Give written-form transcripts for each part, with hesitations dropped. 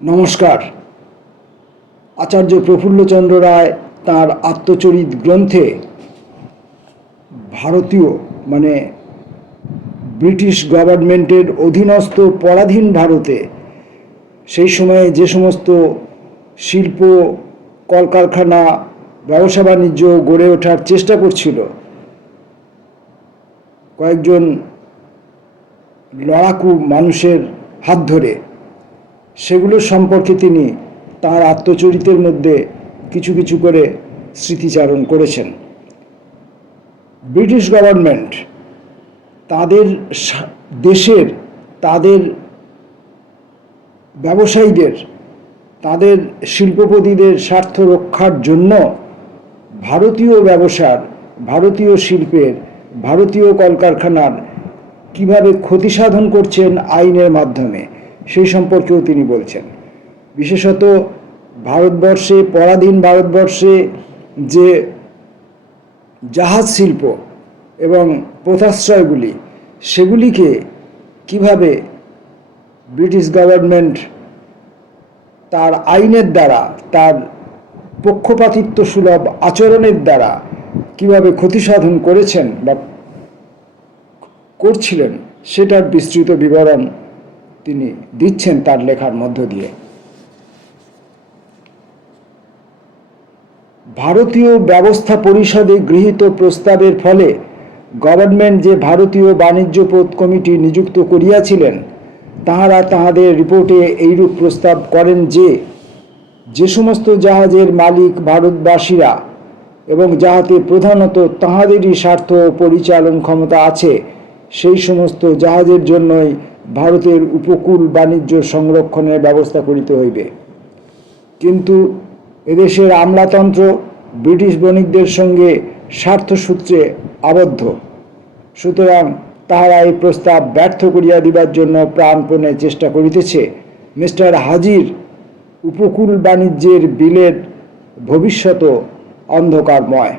নমস্কার। আচার্য প্রফুল্লচন্দ্র রায় তাঁর আত্মচরিত গ্রন্থে ভারতীয় মানে ব্রিটিশ গভর্নমেন্টের অধীনস্থ পরাধীন ভারতে সেই সময়ে যে সমস্ত শিল্প, কলকারখানা, ব্যবসা বাণিজ্য গড়ে ওঠার চেষ্টা করছিল, কয়েকজন লড়াকু মানুষের হাত ধরে, সেগুলো সম্পর্কে তিনি তাঁর আত্মচরিতের মধ্যে কিছু কিছু করে স্মৃতিচারণ করেছেন। ব্রিটিশ গভর্নমেন্ট তাদের দেশের, তাদের ব্যবসায়ীদের, তাদের শিল্পপতিদের স্বার্থ রক্ষার জন্য ভারতীয় ব্যবসার, ভারতীয় শিল্পের, ভারতীয় কলকারখানার কিভাবে ক্ষতি সাধন করছেন আইনের মাধ্যমে, সেই সম্পর্কেও তিনি বলছেন। বিশেষত ভারতবর্ষে, পরাধীন ভারতবর্ষে যে জাহাজ শিল্প এবং পোতাশ্রয়গুলি, সেগুলিকে কিভাবে ব্রিটিশ গভর্নমেন্ট তার আইনের দ্বারা, তার পক্ষপাতিত্ব সুলভ আচরণের দ্বারা কিভাবে ক্ষতি সাধন করেছেন বা করছিলেন, সেটার বিস্তৃত বিবরণ তিনি দিচ্ছেন তার লেখার মধ্য দিয়ে। ভারতীয় ব্যবস্থা পরিষদে গৃহীত প্রস্তাবের ফলে গভর্নমেন্ট যে ভারতীয় বাণিজ্য পথ কমিটি নিযুক্ত করিয়াছিলেন, তাহারা তাহাদের রিপোর্টে এইরূপ প্রস্তাব করেন যে সমস্ত জাহাজের মালিক ভারতবাসীরা এবং যাহাতে প্রধানত তাহাদেরই স্বার্থ পরিচালন ক্ষমতা আছে, সেই সমস্ত জাহাজের জন্যই ভারতের উপকূল বাণিজ্য সংরক্ষণের ব্যবস্থা করিতে হইবে। কিন্তু এদেশের আমলাতন্ত্র ব্রিটিশ বণিকদের সঙ্গে স্বার্থসূত্রে আবদ্ধ, সুতরাং তাহারা এই প্রস্তাব ব্যর্থ করিয়া দিবার জন্য প্রাণপণে চেষ্টা করিতেছে। মিস্টার হাজির উপকূল বাণিজ্যের বিলের ভবিষ্যৎ অন্ধকারময়।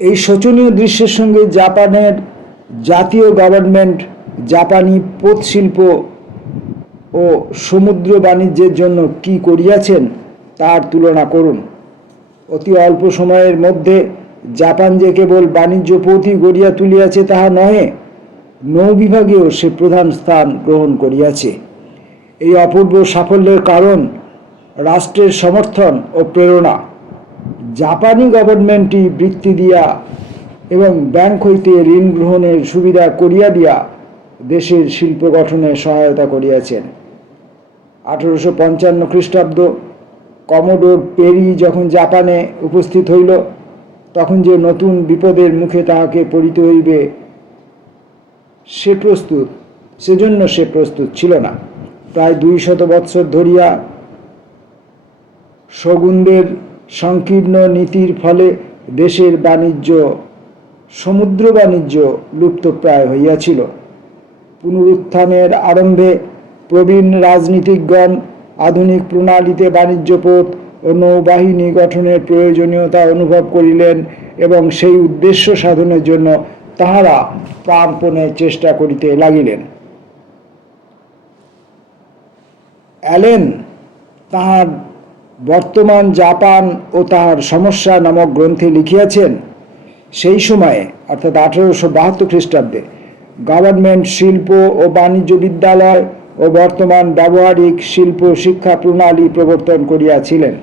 এই শোচনীয় দৃশ্যের সঙ্গে জাপানের জাতীয় গভর্নমেন্ট জাপানি পোত শিল্প ও সমুদ্র বাণিজ্যের জন্য কি করিয়াছেন তার তুলনা করুন। অতি অল্প সময়ের মধ্যে জাপান যে কেবল বাণিজ্য পথই গড়িয়া তুলিয়াছে তাহা নহে, নৌবিভাগেও সে প্রধান স্থান গ্রহণ করিয়াছে। এই অপূর্ব সাফল্যের কারণ রাষ্ট্রের সমর্থন ও প্রেরণা। জাপানি গভর্নমেন্টই বৃত্তি দিয়া এবং ব্যাংক হইতে ঋণ গ্রহণের সুবিধা করিয়া দিয়া দেশের শিল্প গঠনে সহায়তা করিয়াছেন। 1855 খ্রিস্টাব্দ কমোডোর পেরি যখন জাপানে উপস্থিত হইল, তখন যে নতুন বিপদের মুখে তাহাকে পড়িতে হইবে সেজন্য সে প্রস্তুত ছিল না। প্রায় 200 বৎসর ধরিয়া শোগুনদের সংকীর্ণ নীতির ফলে দেশের বাণিজ্য, সমুদ্র বাণিজ্য লুপ্তপ্রায় হইয়াছিল। পুনরুত্থানের আরম্ভে প্রবীণ রাজনীতিকগণ আধুনিক প্রণালীতে বাণিজ্য পথ ও নৌবাহিনী গঠনের প্রয়োজনীয়তা অনুভব করিলেন এবং সেই উদ্দেশ্য সাধনের জন্য তাহারা প্রাণপণে চেষ্টা করিতে লাগিলেন। অ্যালেন তাহার বর্তমান জাপান ও তাহার সমস্যা নামক গ্রন্থে লিখিয়াছেন, সেই সময়ে অর্থাৎ 1872 খ্রিস্টাব্দে গভর্নমেন্ট শিল্প ও বাণিজ্য বিদ্যালয় ও বর্তমান ব্যবহারিক শিল্প শিক্ষা প্রণালী প্রবর্তন করিয়াছিলেন।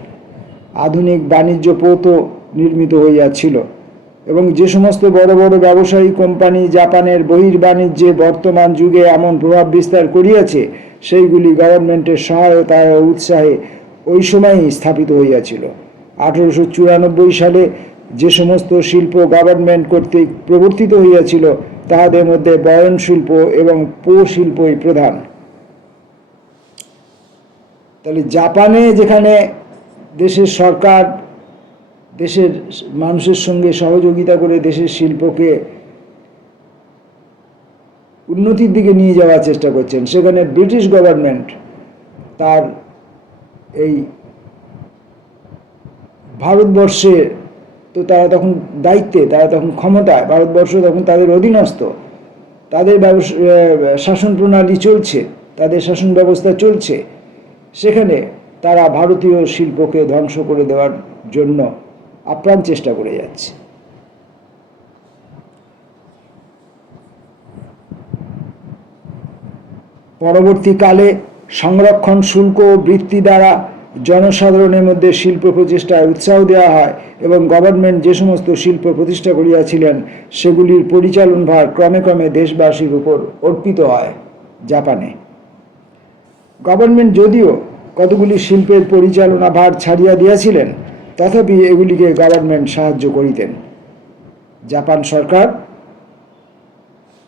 আধুনিক বাণিজ্য পথও নির্মিত হইয়াছিল এবং যে সমস্ত বড় বড় ব্যবসায়ী কোম্পানি জাপানের বহির্বাণিজ্যে বর্তমান যুগে এমন প্রভাব বিস্তার করিয়াছে, সেইগুলি গভর্নমেন্টের সহায়তায় ও উৎসাহে ওই সময়ই স্থাপিত হইয়াছিল। 1894 সালে যে সমস্ত শিল্প গভর্নমেন্ট কর্তৃক প্রবর্তিত হইয়াছিল, তাহাদের মধ্যে বয়ন শিল্প এবং পো শিল্পই প্রধান। তাহলে জাপানে যেখানে দেশের সরকার দেশের মানুষের সঙ্গে সহযোগিতা করে দেশের শিল্পকে উন্নতির দিকে নিয়ে যাওয়ার চেষ্টা করছেন, সেখানে ব্রিটিশ গভর্নমেন্ট তার এই ভারতবর্ষে তো তারা তখন দায়িত্বে, তারা তখন ক্ষমতায়, ভারতবর্ষ তখন তাদের অধীনস্থ, তাদের শাসন প্রণালী চলছে, তাদের শাসন ব্যবস্থা চলছে, সেখানে তারা ভারতীয় শিল্পকে ধ্বংস করে দেওয়ার জন্য আপ্রাণ চেষ্টা করে যাচ্ছে। পরবর্তীকালে সংরক্ষণ শুল্ক ও বৃত্তি দ্বারা জনসাধারণের মধ্যে শিল্প প্রচেষ্টায় উৎসাহ দেওয়া হয় এবং গভর্নমেন্ট যে সমস্ত শিল্প প্রতিষ্ঠা করিয়াছিলেন সেগুলির পরিচালন ভার ক্রমে ক্রমে দেশবাসীর উপর অর্পিত হয়। জাপানে গভর্নমেন্ট যদিও কতগুলি শিল্পের পরিচালনা ভার ছাড়িয়া দিয়াছিলেন, তথাপি এগুলিকে গভর্নমেন্ট সাহায্য করিতেন। জাপান সরকার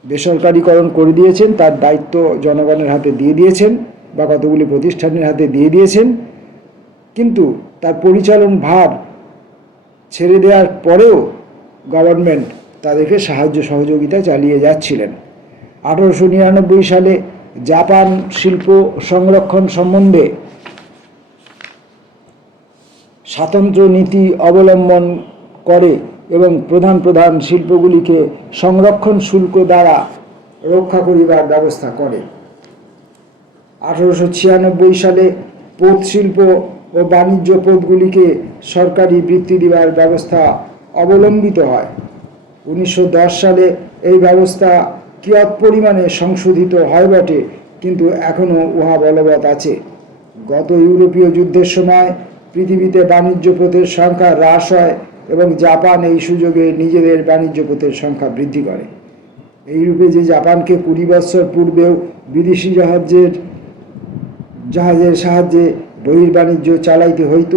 বেসরকারীকরণ করে দিয়েছেন, তার দায়িত্ব জনগণের হাতে দিয়ে দিয়েছেন বা কতগুলি প্রতিষ্ঠানের হাতে দিয়ে দিয়েছেন, কিন্তু তার পরিচালন ভার ছেড়ে দেওয়ার পরেও গভর্নমেন্ট তাদেরকে সাহায্য সহযোগিতা চালিয়ে যাচ্ছিলেন। 1899 সালে জাপান শিল্প সংরক্ষণ সম্বন্ধে স্বাতন্ত্র্য নীতি অবলম্বন করে এবং প্রধান প্রধান শিল্পগুলিকে সংরক্ষণ শুল্ক দ্বারা রক্ষা করিবার ব্যবস্থা করে। 1896 সালে পোত শিল্প ও বাণিজ্য পোতগুলিকে সরকারি বৃত্তি দেওয়ার ব্যবস্থা অবলম্বিত হয়। 1910 সালে এই ব্যবস্থা কিয়ৎ পরিমাণে সংশোধিত হয় বটে, কিন্তু এখনও উহা বলবৎ আছে। গত ইউরোপীয় যুদ্ধের সময় পৃথিবীতে বাণিজ্য পথের সংখ্যা হ্রাস হয় এবং জাপান এই সুযোগে নিজেদের বাণিজ্য পথের সংখ্যা বৃদ্ধি করে। এইরূপে যে জাপানকে 20 বছর পূর্বেও বিদেশি জাহাজের সাহায্যে বহির্বাণিজ্য চালাইতে হইত,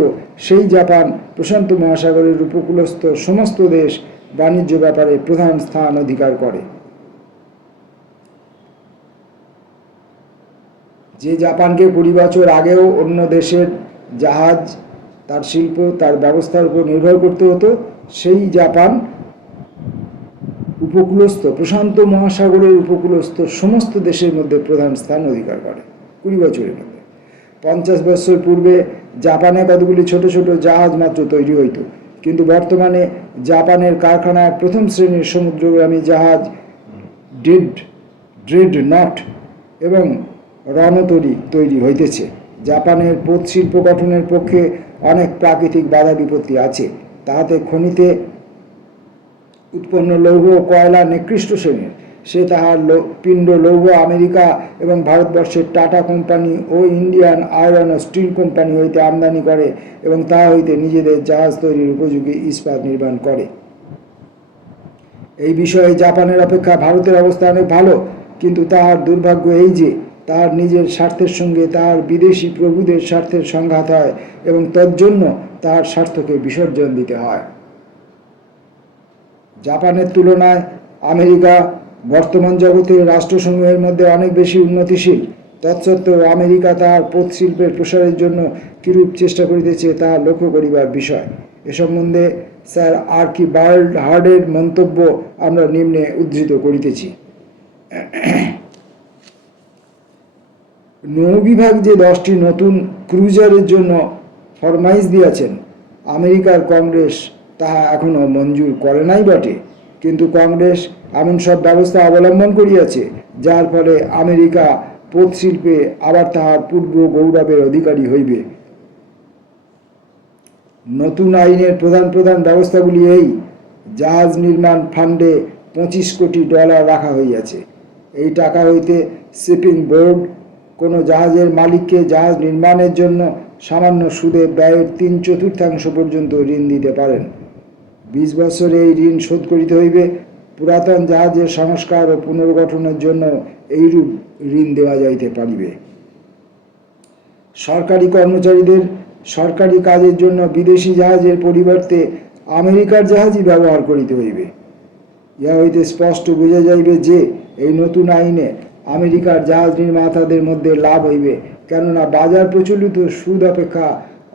সেই জাপান প্রশান্ত মহাসাগরের উপকূলস্থ সমস্ত দেশ বাণিজ্য ব্যাপারে প্রধান স্থান অধিকার করে। যে জাপানকে 20 বছর আগেও অন্য দেশের জাহাজ, তার শিল্প, তার ব্যবস্থার উপর নির্ভর করতে হতো, সেই জাপান উপকূলস্থ প্রশান্ত মহাসাগরের উপকূলস্থ সমস্ত দেশের মধ্যে প্রধান স্থান অধিকার করে 20 বছরের মধ্যে। 50 বছর পূর্বে জাপানে কতগুলি ছোট ছোট জাহাজ মাত্র তৈরি হইত, কিন্তু বর্তমানে জাপানের কারখানায় প্রথম শ্রেণীর সমুদ্রগামী জাহাজ ড্রেডনট এবং রণতরী তৈরি হইতেছে। জাপানের পোত শিল্প গঠনের পক্ষে অনেক প্রাকৃতিক বাধা বিপত্তি আছে। তাহাতে খনিতে উৎপন্ন লৌহ কয়লা নিকৃষ্ট শ্রেণীর। সে তাহার পিণ্ড লৌহ আমেরিকা এবং ভারতবর্ষের টাটা কোম্পানি ও ইন্ডিয়ান আয়রন ও স্টিল কোম্পানি হইতে আমদানি করে এবং তাহা হইতে নিজেদের জাহাজ তৈরির উপযোগী ইস্পাত নির্মাণ করে। এই বিষয়ে জাপানের অপেক্ষা ভারতের অবস্থা অনেক ভালো, কিন্তু তাহার দুর্ভাগ্য এই যে তার নিজের স্বার্থের সঙ্গে তার বিদেশি প্রভুদের স্বার্থের সংঘাত হয় এবং তজ্জন্য তার স্বার্থকে বিসর্জন দিতে হয়। জাপানের তুলনায় আমেরিকা বর্তমান জগতের রাষ্ট্রসমূহের মধ্যে অনেক বেশি উন্নতিশীল। তৎসত্ত্বেও আমেরিকা তাহার পোত শিল্পের প্রসারের জন্য কিরূপ চেষ্টা করিতেছে তা লক্ষ্য করিবার বিষয়। এ সম্বন্ধে স্যার আর্কিবাল্ড হার্ডের মন্তব্য আমরা নিম্নে উদ্ধৃত করিতেছি। নৌবিভাগ যে 10টি নতুন ক্রুজারের জন্য ফরমাইশ দিয়েছেন, আমেরিকার কংগ্রেস তাহা এখনও মঞ্জুর করে নাই বটে, কিন্তু কংগ্রেস এমন সব ব্যবস্থা অবলম্বন করিয়াছে যার ফলে আমেরিকা পোত শিল্পে আবার তাহার পূর্ব গৌরবের অধিকারী হইবে। নতুন আইনের প্রধান প্রধান ব্যবস্থাগুলি এই: জাহাজ নির্মাণ ফান্ডে $25 কোটি রাখা হইয়াছে। এই টাকা হইতে শিপিং বোর্ড কোনো জাহাজের মালিককে জাহাজ নির্মাণের জন্য সামান্য সুদে ব্যয়ের 3/4 পর্যন্ত ঋণ দিতে পারেন। 20 বছরে এই ঋণ শোধ করিতে হইবে। পুরাতন জাহাজের সংস্কার ও পুনর্গঠনের জন্য এইরূপ ঋণ দেওয়া যাইতে পারিবে। সরকারি কর্মচারীদের সরকারি কাজের জন্য বিদেশি জাহাজের পরিবর্তে আমেরিকার জাহাজই ব্যবহার করিতে হইবে। ইহা হইতে স্পষ্ট বোঝা যাইবে যে এই নতুন আইনে আমেরিকার জাহাজ নির্মাতাদের মধ্যে লাভ হইবে, কেননা বাজার প্রচলিত সুদ অপেক্ষা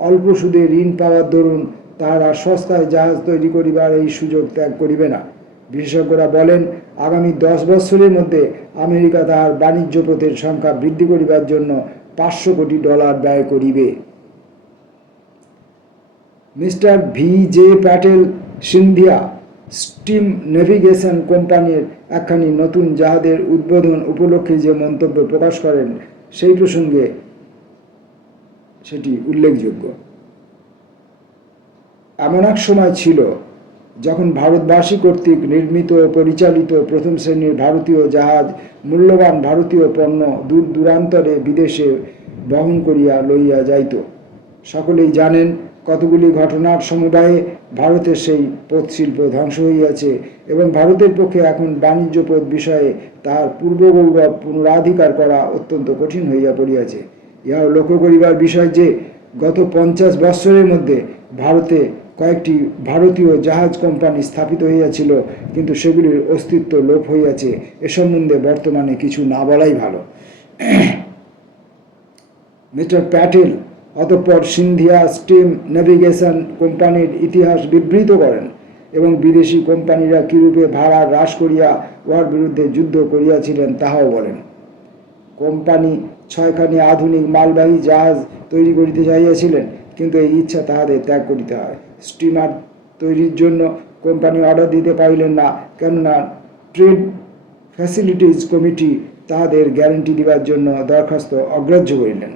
অল্প সুদে ঋণ পাওয়ার দরুন তাহারা সস্তায় জাহাজ তৈরি করিবার এই সুযোগ ত্যাগ করিবে না। বিশেষজ্ঞরা বলেন, আগামী 10 বছরের মধ্যে আমেরিকা তাহার বাণিজ্য পথের সংখ্যা বৃদ্ধি করিবার জন্য $500 কোটি ব্যয় করিবে। Mister VJ Patel Scindia steam navigation কোম্পানির একখানি নতুন জাহাজের উদ্বোধন উপলক্ষে যে মন্তব্য প্রকাশ করেন, সেই প্রসঙ্গে সেটি উল্লেখযোগ্য। এমন এক সময় ছিল যখন ভারতবাসী কর্তৃক নির্মিত ও পরিচালিত প্রথম শ্রেণীর ভারতীয় জাহাজ মূল্যবান ভারতীয় পণ্য দূর দূরান্তরে বিদেশে বহন করিয়া লইয়া যাইত। সকলেই জানেন কতগুলি ঘটনার সমবায়ে ভারতের সেই পথশিল্প ধ্বংস হইয়াছে এবং ভারতের পক্ষে এখন বাণিজ্য পথ বিষয়ে তাহার পূর্বগৌরব পুনরাধিকার করা অত্যন্ত কঠিন হইয়া পড়িয়াছে। ইহাও লক্ষ্য করিবার বিষয় যে গত 50 বৎসরের মধ্যে ভারতে কয়েকটি ভারতীয় জাহাজ কোম্পানি স্থাপিত হইয়াছিল, কিন্তু সেগুলির অস্তিত্ব লোপ হইয়াছে। এ সম্বন্ধে বর্তমানে কিছু না বলাই ভালো। মিস্টার প্যাটেল অতঃপর সিন্ধিয়া স্টিম নেভিগেশন কোম্পানির ইতিহাস বিবৃত করেন এবং বিদেশি কোম্পানিরা কিরূপে ভাড়া হ্রাস করিয়া উহার বিরুদ্ধে যুদ্ধ করিয়াছিলেন তাহাও বলেন। কোম্পানি 6খানি আধুনিক মালবাহী জাহাজ তৈরি করিতে চাইয়াছিলেন, কিন্তু এই ইচ্ছা তাহাদের ত্যাগ করিতে হয়। স্টিমার তৈরির জন্য কোম্পানি অর্ডার দিতে পারিলেন না, কেননা ট্রেড ফ্যাসিলিটিজ কমিটি তাহাদের গ্যারান্টি দিবার জন্য দরখাস্ত অগ্রাহ্য করিলেন।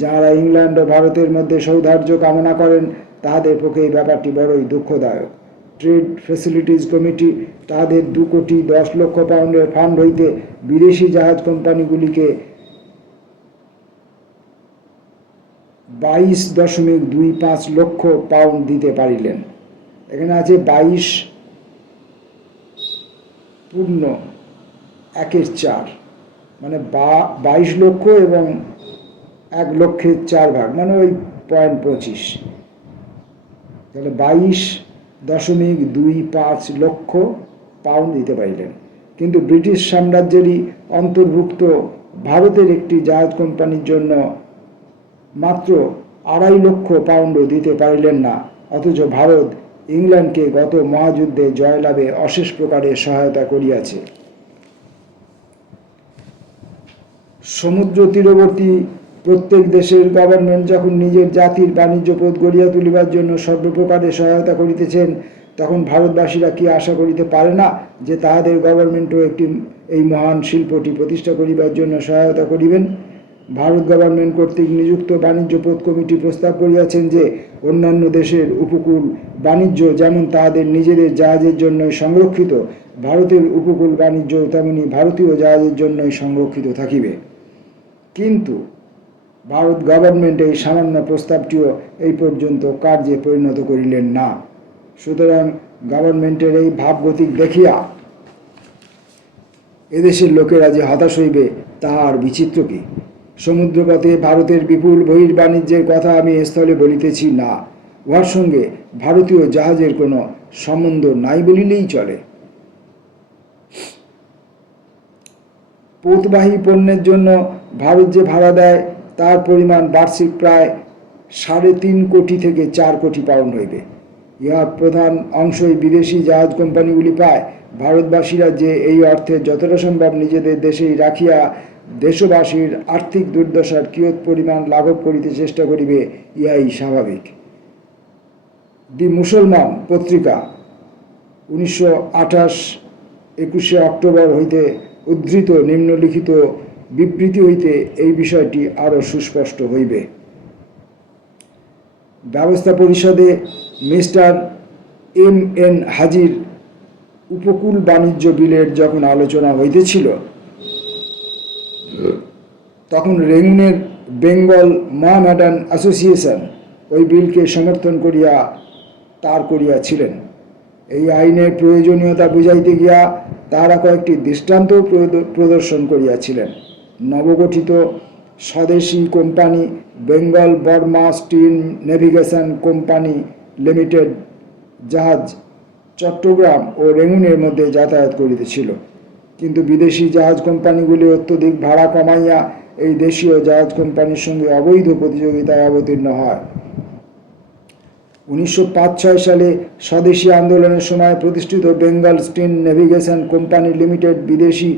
যাহারা ইংল্যান্ড ও ভারতের মধ্যে সৌহার্দ্য কামনা করেন তাহাদের পক্ষে এই ব্যাপারটি বড়ই দুঃখদায়ক। ট্রেড ফ্যাসিলিটিজ কমিটি তাহাদের 2,10,00,000 পাউন্ডের ফান্ড হইতে বিদেশি জাহাজ কোম্পানিগুলিকে 22.25 লক্ষ পাউন্ড দিতে পারিলেন। এখানে আছে 22.1/4, মানে 22 লক্ষ এবং 1 লক্ষের 4 ভাগ, মানে ওই 0.25, তাহলে 22.25 লক্ষ পাউন্ড দিতে পারিলেন। কিন্তু ব্রিটিশ সাম্রাজ্যেরই অন্তর্ভুক্ত ভারতের একটি জাহাজ কোম্পানির জন্য মাত্র 2.5 লক্ষ পাউন্ডও দিতে পারিলেন না, অথচ ভারত ইংল্যান্ডকে গত মহাযুদ্ধে জয়লাভে অশেষ প্রকারে সহায়তা করিয়াছে। সমুদ্র তীরবর্তী প্রত্যেক দেশের গভর্নমেন্ট যখন নিজের জাতির বাণিজ্য পথ গড়িয়া তুলিবার জন্য সর্বপ্রকারে সহায়তা করিতেছেন, তখন ভারতবাসীরা কি আশা করিতে পারে না যে তাহাদের গভর্নমেন্টও এই মহান শিল্পটি প্রতিষ্ঠা করিবার জন্য সহায়তা করিবেন? ভারত গভর্নমেন্ট কর্তৃক নিযুক্ত বাণিজ্য পথ কমিটি প্রস্তাব করিয়াছেন যে অন্যান্য দেশের উপকূল বাণিজ্য যেমন তাহাদের নিজেদের জাহাজের জন্যই সংরক্ষিত, ভারতের উপকূল বাণিজ্য তেমনি ভারতীয় জাহাজের জন্যই সংরক্ষিত থাকিবে। কিন্তু ভারত গভর্নমেন্ট এই সামান্য প্রস্তাবটিও এই পর্যন্ত কার্যে পরিণত করিলেন না। সুতরাং গভর্নমেন্টের এই ভাবগতিক দেখিয়া এদেশের লোকেরা যে হতাশ হইবে তাহার বিচিত্র কি? সমুদ্রপথে ভারতের বিপুল বহির্বাণিজ্যের কথা আমি স্থলে বলিতেছি না, উহার সঙ্গে ভারতীয় জাহাজের কোনো সম্বন্ধ নাই বলিলেই চলে। পোতবাহী পণ্যের জন্য ভারত যে ভাড়া দেয় তার পরিমাণ বার্ষিক প্রায় 3.5 কোটি থেকে 4 কোটি পাউন্ড হইবে। ইহার প্রধান অংশই বিদেশি জাহাজ কোম্পানিগুলি পায়। ভারতবাসীরা যে এই অর্থে যতটা সম্ভব নিজেদের দেশেই রাখিয়া দেশবাসীর আর্থিক দুর্দশার কিয়ৎ পরিমাণ লাঘব করিতে চেষ্টা করিবে, ইহাই স্বাভাবিক। দি মুসলমান পত্রিকা 1928-21 অক্টোবর হইতে উদ্ধৃত নিম্নলিখিত বিবৃতি হইতে এই বিষয়টি আরও সুস্পষ্ট হইবে। ব্যবস্থা পরিষদে মিস্টার M.N. হাজির উপকূল বাণিজ্য বিলের যখন আলোচনা হইতেছিল, তখন রেঙ্গুনের বেঙ্গল মোহামেডান অ্যাসোসিয়েশন ওই বিলকে সমর্থন করিয়া তার করিয়াছিলেন। এই আইনের প্রয়োজনীয়তা বুঝাইতে গিয়া তারা কয়েকটি দৃষ্টান্ত প্রদর্শন করিয়াছিলেন। নবগঠিত স্বদেশী company Bengal Burma steam navigation company limited জাহাজ চট্টগ্রাম ও রেঙ্গুনের মধ্যে যাতায়াত করিতেছিল, কিন্তু বিদেশি জাহাজ কোম্পানিগুলি অত্যধিক ভাড়া কমাইয়া এই দেশীয় জাহাজ কোম্পানির সঙ্গে অবৈধ প্রতিযোগিতায় অবতীর্ণ হয়। 1905-06 সালে স্বদেশী আন্দোলনের সময় প্রতিষ্ঠিত Bengal steam navigation company limited বিদেশি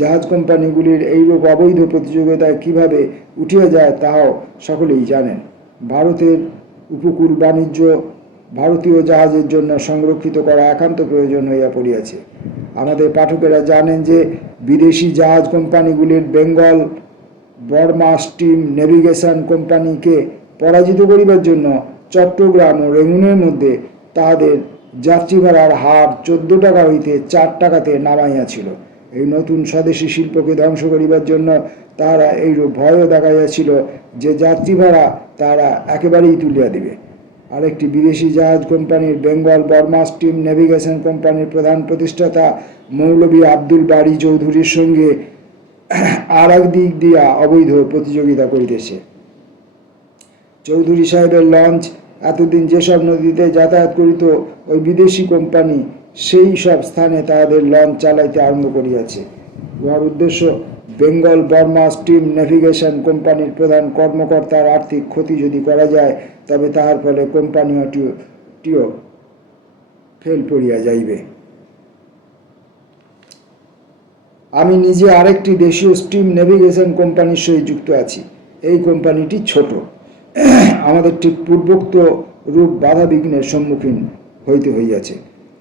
জাহাজ কোম্পানিগুলির এইরূপ অবৈধ প্রতিযোগিতায় কিভাবে উঠিয়া যায় তাহাও সকলেই জানেন। ভারতের উপকূল বাণিজ্য ভারতীয় জাহাজের জন্য সংরক্ষিত করা একান্ত প্রয়োজন হইয়া পড়িয়াছে। আমাদের পাঠকেরা জানেন যে বিদেশি জাহাজ কোম্পানিগুলির বেঙ্গল বর্মা স্টিম নেভিগেশন কোম্পানিকে পরাজিত করিবার জন্য চট্টগ্রাম ও রেঙ্গুনের মধ্যে তাহাদের যাত্রী ভাড়ার হার 14 টাকা হইতে 4 টাকাতে নামাইয়াছিল। এই নতুন স্বদেশী শিল্পকে ধ্বংস করিবার জন্য তাহারা এইরূপ ভয়ও দেখাইয়াছিল যে যাত্রী ভাড়া তাহারা একেবারেই তুলিয়া দিবে। আরেকটি বিদেশি জাহাজ কোম্পানির বেঙ্গল বর্মা স্টিম নেভিগেশন কোম্পানির প্রধান প্রতিষ্ঠাতা মৌলভী আব্দুল বারী চৌধুরীর সঙ্গে আর এক দিক দিয়া অবৈধ প্রতিযোগিতা করিতেছে। চৌধুরী সাহেবের লঞ্চ এতদিন যেসব নদীতে যাতায়াত করিত, ওই বিদেশি কোম্পানি সেই সব স্থানে তাহাদের লঞ্চ চালাইতে আরম্ভ করিয়াছে। উহার উদ্দেশ্য বেঙ্গল বর্মা স্টিম নেভিগেশন কোম্পানির প্রধান কর্মকর্তার আর্থিক ক্ষতি যদি করা যায়, তবে তাহার ফলে কোম্পানিটিও ফেল পড়িয়া যাইবে। আমি নিজে আরেকটি দেশীয় স্টিম নেভিগেশন কোম্পানির সহিত যুক্ত আছি। এই কোম্পানিটি ছোট, আমাদের ঠিক পূর্বোক্ত রূপ বাধা বিঘ্নের সম্মুখীন হইতে হইয়াছে।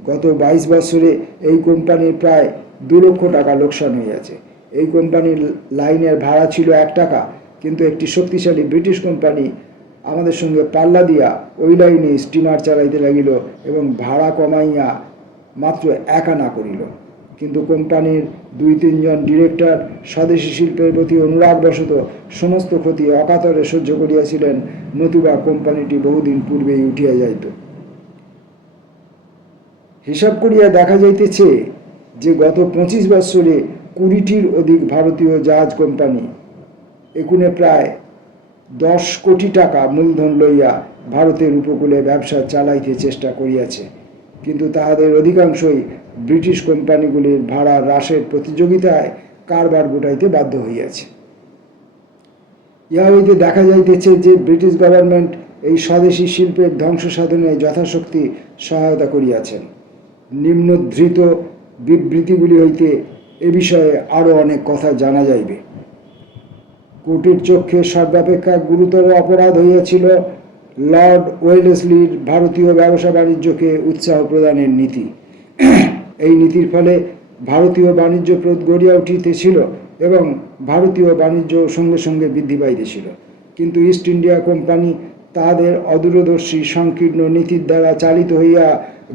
গত 22 বছরে এই কোম্পানির প্রায় 2 লক্ষ টাকা লোকসান হইয়াছে। এই কোম্পানির লাইনের ভাড়া ছিল 1 টাকা, কিন্তু একটি শক্তিশালী ব্রিটিশ কোম্পানি আমাদের সঙ্গে পাল্লা দিয়া ওই লাইনে স্টিমার চালাইতে লাগিল এবং ভাড়া কমাইয়া মাত্র 1 আনা করিল। কিন্তু কোম্পানির 2-3 জন ডিরেক্টর স্বদেশী শিল্পের প্রতি অনুরাগবশত সমস্ত ক্ষতি অকাতরে সহ্য করিয়াছিলেন, নতুবা কোম্পানিটি বহুদিন পূর্বেই উঠিয়া যাইত। হিসাব করিয়া দেখা যাইতেছে যে গত 25 বৎসরে 20টির অধিক ভারতীয় জাহাজ কোম্পানি একুনে প্রায় 10 কোটি টাকা মূলধন লইয়া ভারতের উপকূলে ব্যবসা চালাইতে চেষ্টা করিয়াছে, কিন্তু তাহাদের অধিকাংশই ব্রিটিশ কোম্পানিগুলির ভাড়া হ্রাসের প্রতিযোগিতায় কারবার গোটাইতে বাধ্য হইয়াছে। ইহা হইতে দেখা যাইতেছে যে ব্রিটিশ গভর্নমেন্ট এই স্বদেশী শিল্পের ধ্বংস সাধনে যথাশক্তি সহায়তা করিয়াছেন। নিম্নধৃত বিবৃতিগুলি হইতে এ বিষয়ে আরও অনেক কথা জানা যাইবে। কোর্টের চক্ষে সর্বাপেক্ষা গুরুতর অপরাধ হইয়াছিল লর্ড ওয়েলেসলির ভারতীয় ব্যবসা বাণিজ্যকে উৎসাহ প্রদানের নীতি। এই নীতির ফলে ভারতীয় বাণিজ্য প্রোত গড়িয়া উঠিতেছিল এবং ভারতীয় বাণিজ্য সঙ্গে সঙ্গে বৃদ্ধি পাইতেছিল, কিন্তু ইস্ট ইন্ডিয়া কোম্পানি তাহাদের অদূরদর্শী সংকীর্ণ নীতির দ্বারা চালিত হইয়া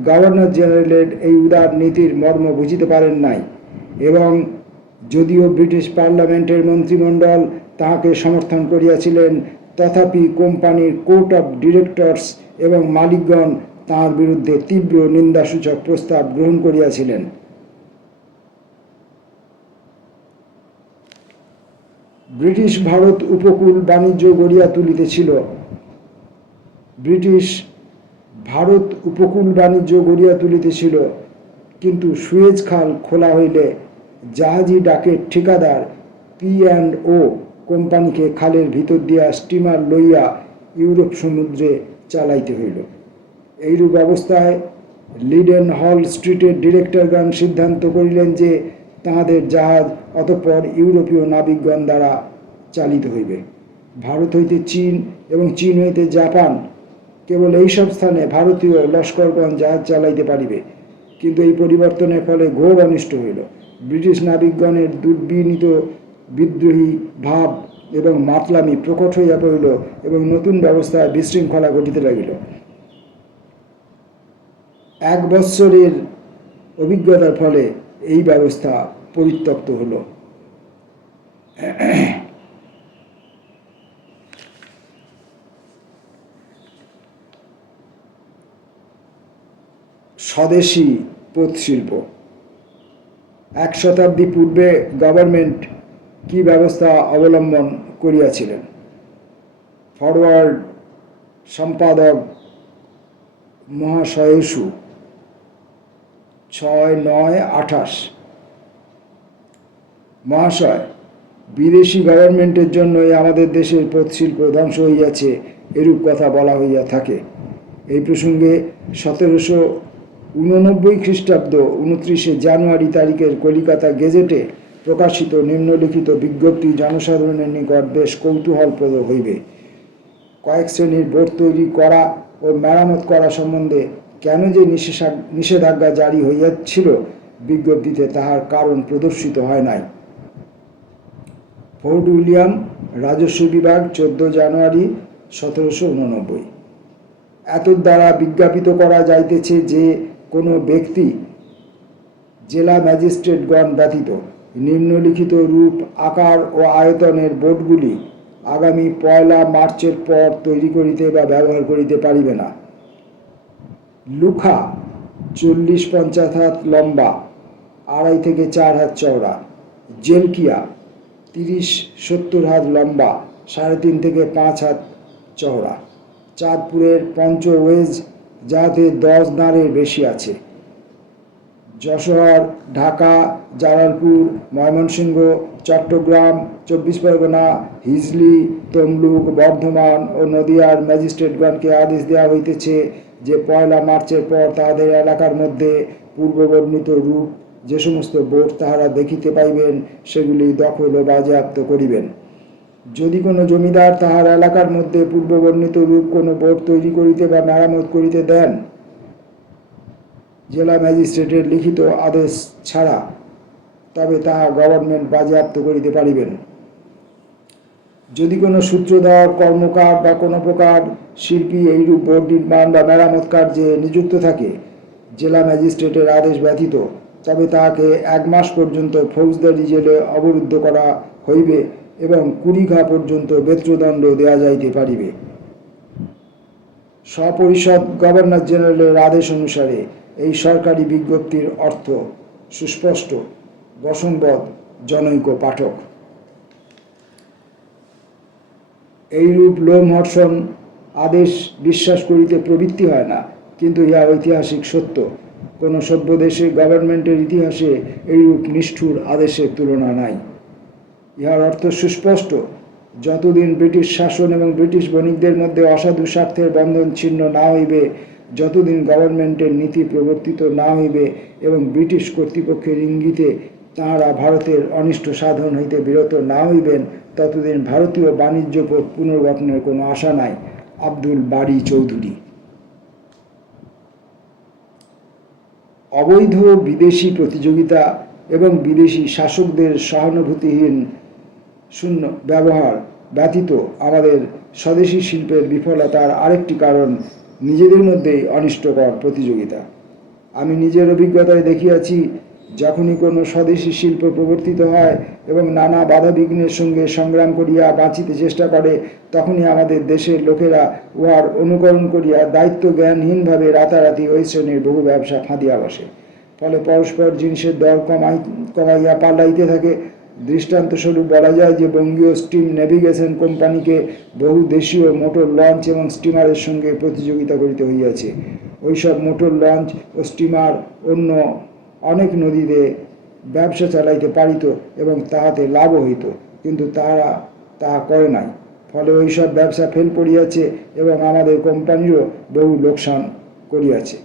গভর্নর জেনারেলের এই উদার নীতির মর্ম বুঝিতে পারেন নাই, এবং যদিও ব্রিটিশ পার্লামেন্টের মন্ত্রিমণ্ডল তাহাকে সমর্থন করিয়াছিলেন, তথাপি কোম্পানির কোর্ট অফ ডিরেক্টরস এবং মালিকগণ তাহার বিরুদ্ধে তীব্র নিন্দাসূচক প্রস্তাব গ্রহণ করিয়াছিলেন। ব্রিটিশ ভারত উপকূল বাণিজ্য গড়িয়া তুলিতেছিল। কিন্তু সুয়েজ খাল খোলা হইলে জাহাজি ডাকের ঠিকাদার P&O কোম্পানিকে খালের ভিতর দিয়া স্টিমার লইয়া ইউরোপ সমুদ্রে চালাইতে হইল। এইরূপ অবস্থায় লিডেন হল স্ট্রিটের ডিরেক্টরগণ সিদ্ধান্ত করিলেন যে তাহাদের জাহাজ অতঃপর ইউরোপীয় নাবিকগণ দ্বারা চালিত হইবে। ভারত হইতে চীন এবং চীন হইতে জাপান, কেবল এইসব স্থানে ভারতীয় লস্করগণ জাহাজ চালাইতে পারিবে। কিন্তু এই পরিবর্তনের ফলে ঘোর অনিষ্ট হইল। ব্রিটিশ নাবিকগণের দুর্বিনীত বিদ্রোহী ভাব এবং মাতলামি প্রকট হইয়া পড়িল এবং নতুন ব্যবস্থায় বিশৃঙ্খলা ঘটিতে লাগিল। 1 বৎসরের অভিজ্ঞতার ফলে এই ব্যবস্থা পরিত্যক্ত হল। স্বদেশী পোত শিল্প। 1 শতাব্দী পূর্বে গভর্নমেন্ট কি ব্যবস্থা অবলম্বন করিয়াছিলেন? ফরওয়ার্ড সম্পাদক মহাশয়েষু 6-9-28। মহাশয়, বিদেশি গভর্নমেন্টের জন্যই আমাদের দেশের পোত শিল্প ধ্বংস হইয়াছে, এরূপ কথা বলা হইয়া থাকে। এই প্রসঙ্গে 1789 খ্রিস্টাব্দ 29 জানুয়ারি তারিখের কলিকাতা গেজেটে প্রকাশিত নিম্নলিখিত বিজ্ঞপ্তি জনসাধারণের নিকট বেশ কৌতূহলপ্রদ হইবে। কয়েক শ্রেণীর বোট তৈরি করা ও মেরামত করা সম্বন্ধে কেন যে নিষেধাজ্ঞা জারি হইয়াছিল, বিজ্ঞপ্তিতে তাহার কারণ প্রদর্শিত হয় নাই। ফোর্ট উইলিয়াম, রাজস্ব বিভাগ, 14 জানুয়ারি 1789। এতদ্ দ্বারা বিজ্ঞাপিত করা যাইতেছে যে কোনো ব্যক্তি জেলা ম্যাজিস্ট্রেটগণ ব্যতীত নিম্নলিখিত রূপ, আকার ও আয়তনের বোর্ডগুলি আগামী 1 মার্চের পর তৈরি করিতে বা ব্যবহার করিতে পারিবে না। লুখা 40-50 হাত লম্বা, 2.5 থেকে 4 হাত চওড়া। জেলকিয়া 30-70 হাত লম্বা, 3.5 থেকে 5 হাত চওড়া। চাঁদপুরের পঞ্চওয়েজ, যাহাতে 10 দাঁড়ের বেশি আছে। যশোর, ঢাকা, জালালপুর, ময়মনসিংহ, চট্টগ্রাম, 24 পরগনা, হিজলি, তমলুক, বর্ধমান ও নদিয়ার ম্যাজিস্ট্রেটগণকে আদেশ দেওয়া হইতেছে যে 1 মার্চের পর তাহাদের এলাকার মধ্যে পূর্ববর্ণিত রূপ যে সমস্ত বোর্ড তাহারা দেখিতে পাইবেন, সেগুলি দখল ও বাজেয়াপ্ত করিবেন। যদি কোনো জমিদার তাহার এলাকার মধ্যে পূর্ববর্ণিত রূপ কোনো বোর্ড তৈরি করিতে বা মেরামত করিতে দেন, জেলা ম্যাজিস্ট্রেটের লিখিত আদেশ ছাড়া, তবে তাহা গভর্নমেন্ট বাজেয়াপ্ত করিতে পারিবেন। যদি কোনো সূত্রধর, কর্মকার বা কোনো প্রকার শিল্পী এইরূপ বোর্ড নির্মাণ বা মেরামত কার্যে নিযুক্ত থাকে জেলা ম্যাজিস্ট্রেটের আদেশ ব্যতীত, তবে তাহাকে 1 মাস পর্যন্ত ফৌজদারি জেলে অবরুদ্ধ করা হইবে এবং 20 ঘা পর্যন্ত বেত্রদণ্ড দেওয়া যাইতে পারিবে। স্বপরিষদ গভর্নর জেনারেলের আদেশ অনুসারে এই সরকারি বিজ্ঞপ্তির অর্থ সুস্পষ্ট। বসংবদ, জনৈক পাঠক। এইরূপ লোমহর্ষণ আদেশ বিশ্বাস করিতে প্রবৃত্তি হয় না, কিন্তু ইহা ঐতিহাসিক সত্য। কোনো সভ্য দেশে গভর্নমেন্টের ইতিহাসে এইরূপ নিষ্ঠুর আদেশের তুলনা নাই। ইহার অর্থ সুস্পষ্ট। যতদিন ব্রিটিশ শাসন এবং ব্রিটিশ বণিকদের মধ্যে অসাধু স্বার্থের বন্ধন ছিন্ন না হইবে, যতদিন গভর্নমেন্টের নীতি প্রবর্তিত না হইবে এবং ব্রিটিশ কর্তৃপক্ষের ইঙ্গিতে তাঁহারা ভারতের অনিষ্ট সাধন হইতে বিরত না হইবেন, ততদিন ভারতীয় বাণিজ্য পথ পুনর্গঠনের কোনো আশা নাই। আব্দুল বারী চৌধুরী। অবৈধ বিদেশি প্রতিযোগিতা এবং বিদেশি শাসকদের সহানুভূতিহীন শূন্য ব্যবহার ব্যতীত আমাদের স্বদেশী শিল্পের বিফলতার আরেকটি কারণ নিজেদের মধ্যেই অনিষ্টকর প্রতিযোগিতা। আমি নিজের অভিজ্ঞতায় দেখিয়াছি, যখনই কোনো স্বদেশী শিল্প প্রবর্তিত হয় এবং নানা বাধা বিঘ্নের সঙ্গে সংগ্রাম করিয়া বাঁচিতে চেষ্টা করে, তখনই আমাদের দেশের লোকেরা উহার অনুকরণ করিয়া দায়িত্ব জ্ঞানহীনভাবে রাতারাতি ওই শ্রেণীর বহু ব্যবসা ফাঁদিয়া বসে। ফলে পরস্পর জিনিসের দর কমাইয়া পাল্টাইতে থাকে। দৃষ্টান্তস্বরূপ বলা যায় যে বঙ্গীয় স্টিম নেভিগেশন কোম্পানিকে বহু দেশীয় মোটর লঞ্চ এবং স্টিমারের সঙ্গে প্রতিযোগিতা করিতে হইয়াছে। ওইসব মোটর লঞ্চ ও স্টিমার অন্য অনেক নদীতে ব্যবসা চালাইতে পারিত এবং তাহাতে লাভও হইত, কিন্তু তাহারা তাহা করে নাই। ফলে ওইসব ব্যবসা ফেল পড়িয়াছে এবং আমাদের কোম্পানিরও বহু লোকসান করিয়াছে।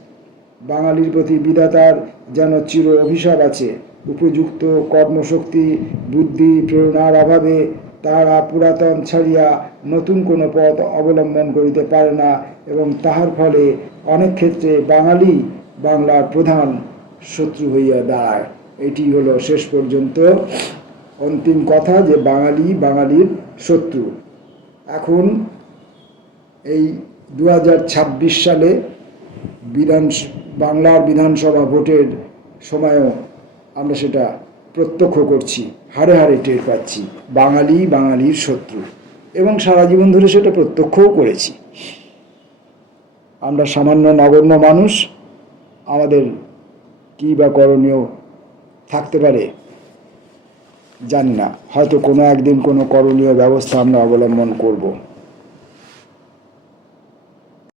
বাঙালির প্রতি বিধাতার যেন চির অভিশাপ আছে। উপযুক্ত কর্মশক্তি, বুদ্ধি, প্রেরণার অভাবে তাহারা পুরাতন ছাড়িয়া নতুন কোনো পথ অবলম্বন করিতে পারে না এবং তাহার ফলে অনেক ক্ষেত্রে বাঙালি বাংলার প্রধান শত্রু হইয়া দাঁড়ায়। এটি হলো শেষ পর্যন্ত অন্তিম কথা, যে বাঙালি বাঙালির শত্রু। এখন এই 2026 সালে বাংলার বিধানসভা ভোটের সময়ও আমরা সেটা প্রত্যক্ষ করছি, হাড়ে হাড়ে টের পাচ্ছি, বাঙালি বাঙালির শত্রু, এবং সারা জীবন ধরে সেটা প্রত্যক্ষও করেছি। আমরা সামান্য নগণ্য মানুষ, আমাদের কী বা করণীয় থাকতে পারে জানি না। হয়তো কোনো একদিন কোনো করণীয় ব্যবস্থা আমরা অবলম্বন করব।